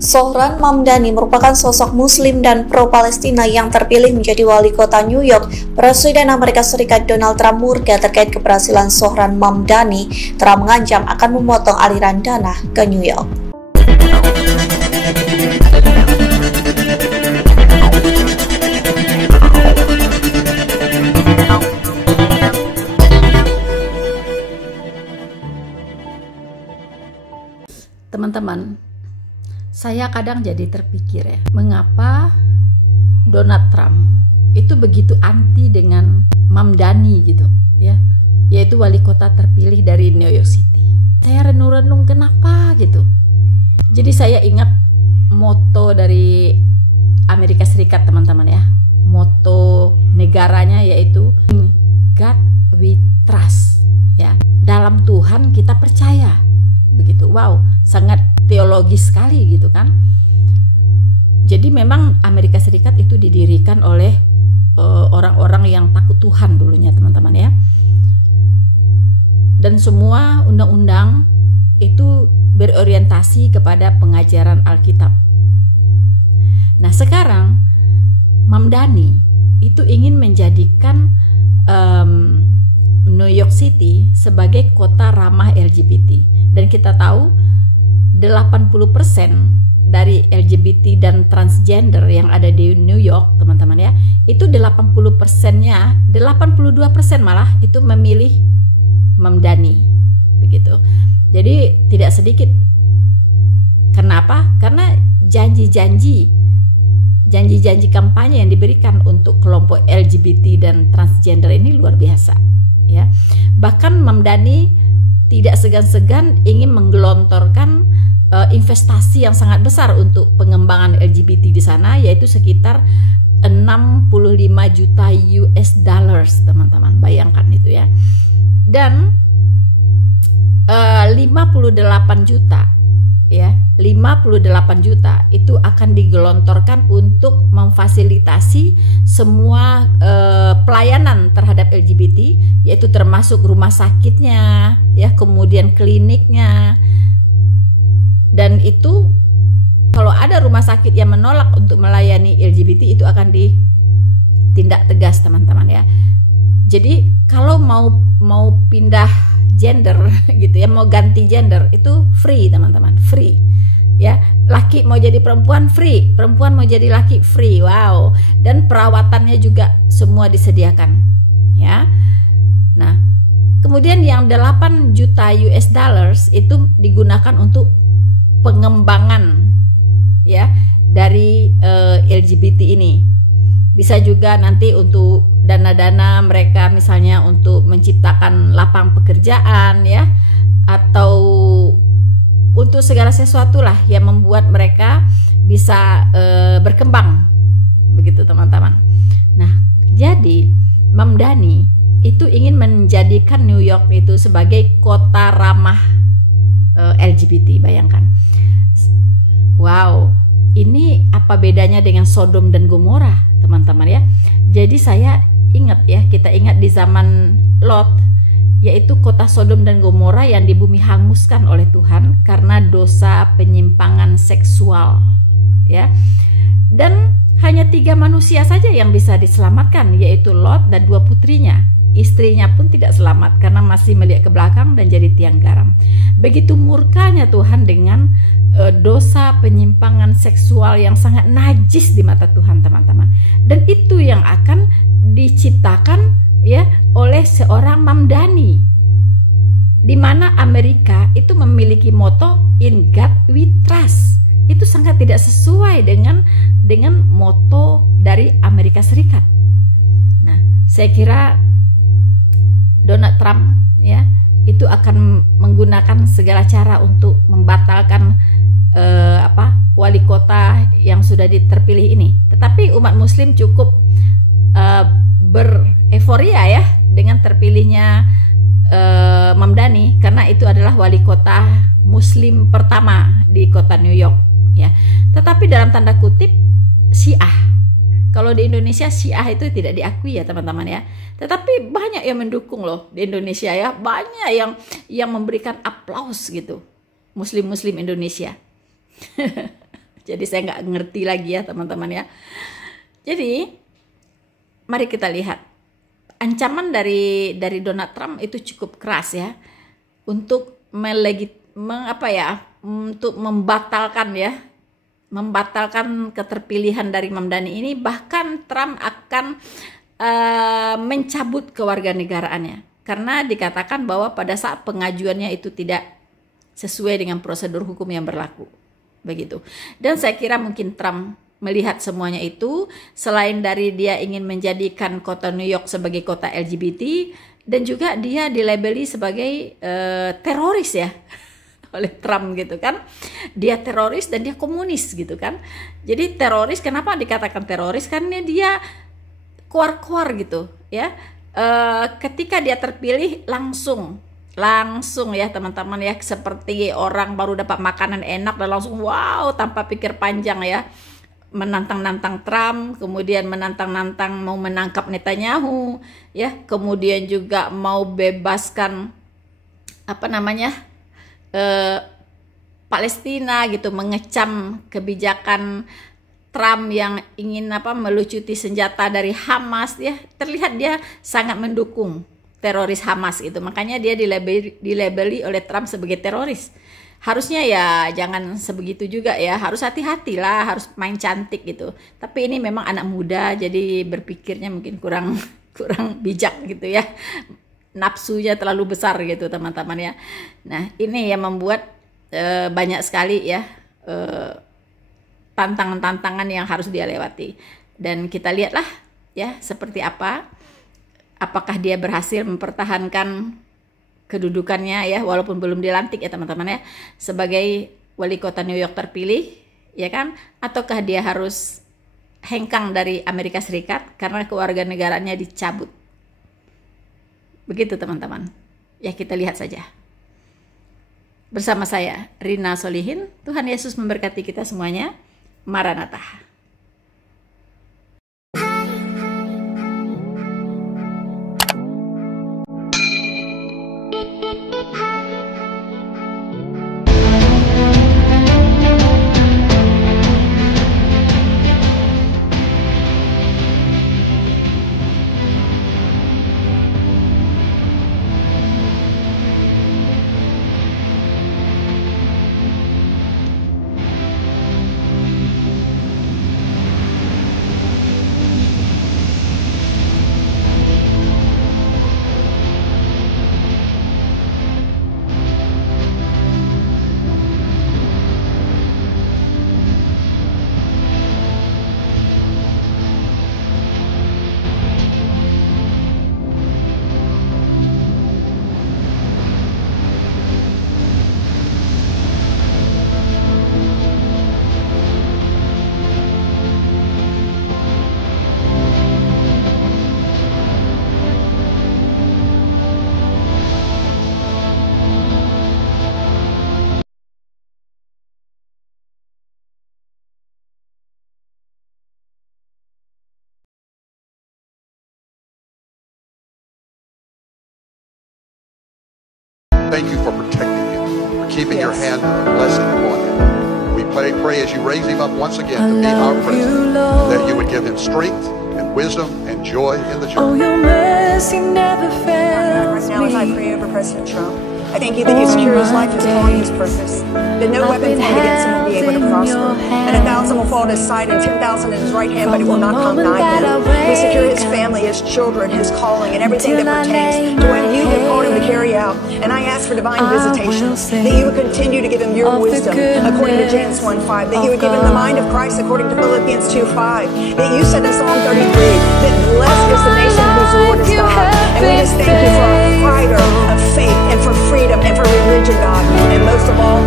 Zohran Mamdani merupakan sosok muslim dan pro-Palestina yang terpilih menjadi wali kota New York. Presiden Amerika Serikat Donald Trump murka terkait keberhasilan Zohran Mamdani. Trump mengancam akan memotong aliran dana ke New York. Teman-teman, saya kadang jadi terpikir ya, mengapa Donald Trump itu begitu anti dengan Mamdani gitu ya, yaitu wali kota terpilih dari New York City. Saya renung-renung kenapa gitu. Jadi saya ingat moto dari Amerika Serikat, teman-teman ya. Moto negaranya yaitu In God we trust ya. Dalam Tuhan kita percaya. Begitu. Wow, sangat teologis sekali gitu kan. Jadi memang Amerika Serikat itu didirikan oleh orang-orang yang takut Tuhan dulunya, teman-teman ya. Dan semua undang-undang itu berorientasi kepada pengajaran Alkitab. Nah, sekarang Mamdani itu ingin menjadikan New York City sebagai kota ramah LGBT. Dan kita tahu 80% dari LGBT dan transgender yang ada di New York, teman-teman ya, itu 80%-nya, 82% malah itu memilih Mamdani. Begitu. Jadi tidak sedikit. Kenapa? Karena janji-janji kampanye yang diberikan untuk kelompok LGBT dan transgender ini luar biasa ya. Bahkan Mamdani tidak segan-segan ingin menggelontorkan investasi yang sangat besar untuk pengembangan LGBT di sana, yaitu sekitar 65 juta US dollars, teman-teman. Bayangkan itu ya. Dan 58 juta ya, 58 juta itu akan digelontorkan untuk memfasilitasi semua pelayanan terhadap LGBT, yaitu termasuk rumah sakitnya ya, kemudian kliniknya. Dan itu kalau ada rumah sakit yang menolak untuk melayani LGBT, itu akan ditindak tegas, teman-teman ya. Jadi kalau mau pindah gender gitu ya, mau ganti gender itu free, teman-teman, free ya. Laki mau jadi perempuan free, perempuan mau jadi laki free. Wow. Dan perawatannya juga semua disediakan ya. Nah, kemudian yang 8 juta US dollars itu digunakan untuk pengembangan ya dari LGBT ini. Bisa juga nanti untuk dana-dana mereka, misalnya untuk menciptakan lapangan pekerjaan ya, atau untuk segala sesuatu lah yang membuat mereka bisa berkembang. Begitu, teman-teman. Nah, jadi Mamdani itu ingin menjadikan New York itu sebagai kota ramah LGBT. Bayangkan. Wow. Ini apa bedanya dengan Sodom dan Gomora, teman-teman ya. Jadi saya ingat ya, kita ingat di zaman Lot, yaitu kota Sodom dan Gomora yang di bumi hanguskan oleh Tuhan karena dosa penyimpangan seksual ya. Dan hanya 3 manusia saja yang bisa diselamatkan, yaitu Lot dan 2 putrinya. Istrinya pun tidak selamat karena masih melihat ke belakang dan jadi tiang garam. Begitu murkanya Tuhan dengan dosa penyimpangan seksual yang sangat najis di mata Tuhan, teman-teman. Dan itu yang akan diciptakan ya oleh seorang Mamdani, di mana Amerika itu memiliki moto In God we trust. Itu sangat tidak sesuai dengan moto dari Amerika Serikat. Nah, saya kira Donald Trump ya itu akan menggunakan segala cara untuk membatalkan wali kota yang sudah terpilih ini. Tetapi umat muslim cukup bereforia ya dengan terpilihnya Mamdani, karena itu adalah wali kota muslim pertama di kota New York ya. Tetapi dalam tanda kutip Syiah. Kalau di Indonesia Syiah itu tidak diakui ya, teman-teman ya. Tetapi banyak yang mendukung loh di Indonesia ya. Banyak yang memberikan aplaus gitu. Muslim-muslim Indonesia. Jadi saya nggak ngerti lagi ya teman-teman ya. Jadi mari kita lihat ancaman dari Donald Trump itu cukup keras ya untuk untuk membatalkan keterpilihan dari Mamdani ini. Bahkan Trump akan mencabut kewarganegaraannya karena dikatakan bahwa pada saat pengajuannya itu tidak sesuai dengan prosedur hukum yang berlaku, begitu. Dan saya kira mungkin Trump melihat semuanya itu, selain dari dia ingin menjadikan kota New York sebagai kota LGBT, dan juga dia dilabeli sebagai teroris ya oleh Trump gitu kan. Dia teroris dan dia komunis gitu kan. Jadi teroris, kenapa dikatakan teroris? Karena dia keluar gitu ya. Ketika dia terpilih langsung ya teman-teman ya, seperti orang baru dapat makanan enak dan langsung wow tanpa pikir panjang ya, menantang-nantang Trump, kemudian menantang-nantang mau menangkap Netanyahu ya, kemudian juga mau bebaskan Palestina gitu, mengecam kebijakan Trump yang ingin melucuti senjata dari Hamas ya. Terlihat dia sangat mendukung teroris Hamas gitu. Makanya dia dilabeli oleh Trump sebagai teroris. Harusnya ya jangan sebegitu juga ya, harus hati-hati lah, harus main cantik gitu. Tapi ini memang anak muda, jadi berpikirnya mungkin kurang bijak gitu ya, nafsunya terlalu besar gitu teman-teman ya. Nah ini yang membuat banyak sekali ya tantangan-tantangan yang harus dia lewati. Dan kita lihatlah ya seperti apakah dia berhasil mempertahankan kedudukannya ya, walaupun belum dilantik ya teman-teman ya, sebagai wali kota New York terpilih ya kan, ataukah dia harus hengkang dari Amerika Serikat karena kewarganegaraannya dicabut. Begitu teman-teman ya, kita lihat saja bersama saya Rina Solihin. Tuhan Yesus memberkati kita semuanya. Maranatha. Thank you for protecting him, for keeping your hand of blessing upon him. We pray as you raise him up once again to be our president, that you would give him strength and wisdom and joy in the journey. Oh, your mercy never fails right now, as I pray over President Trump, I thank you that you secure his life, his calling, his purpose, that no weapon formed against him will be able to prosper, and 1,000 will fall at his side and 10,000 at his right hand, but it will not come nigh him. We secure his family, his children, his calling, and everything that pertains to what you have called him to carry out. And I ask for divine visitation, that you would continue to give him your wisdom, according to James 1:5, that you would give him the mind of Christ, according to Philippians 2:5, that you said in Psalm 33, that blessed is the nation whose Lord is God. And we just thank you for our fighter of faith and for freedom and for religion, God, and most of all,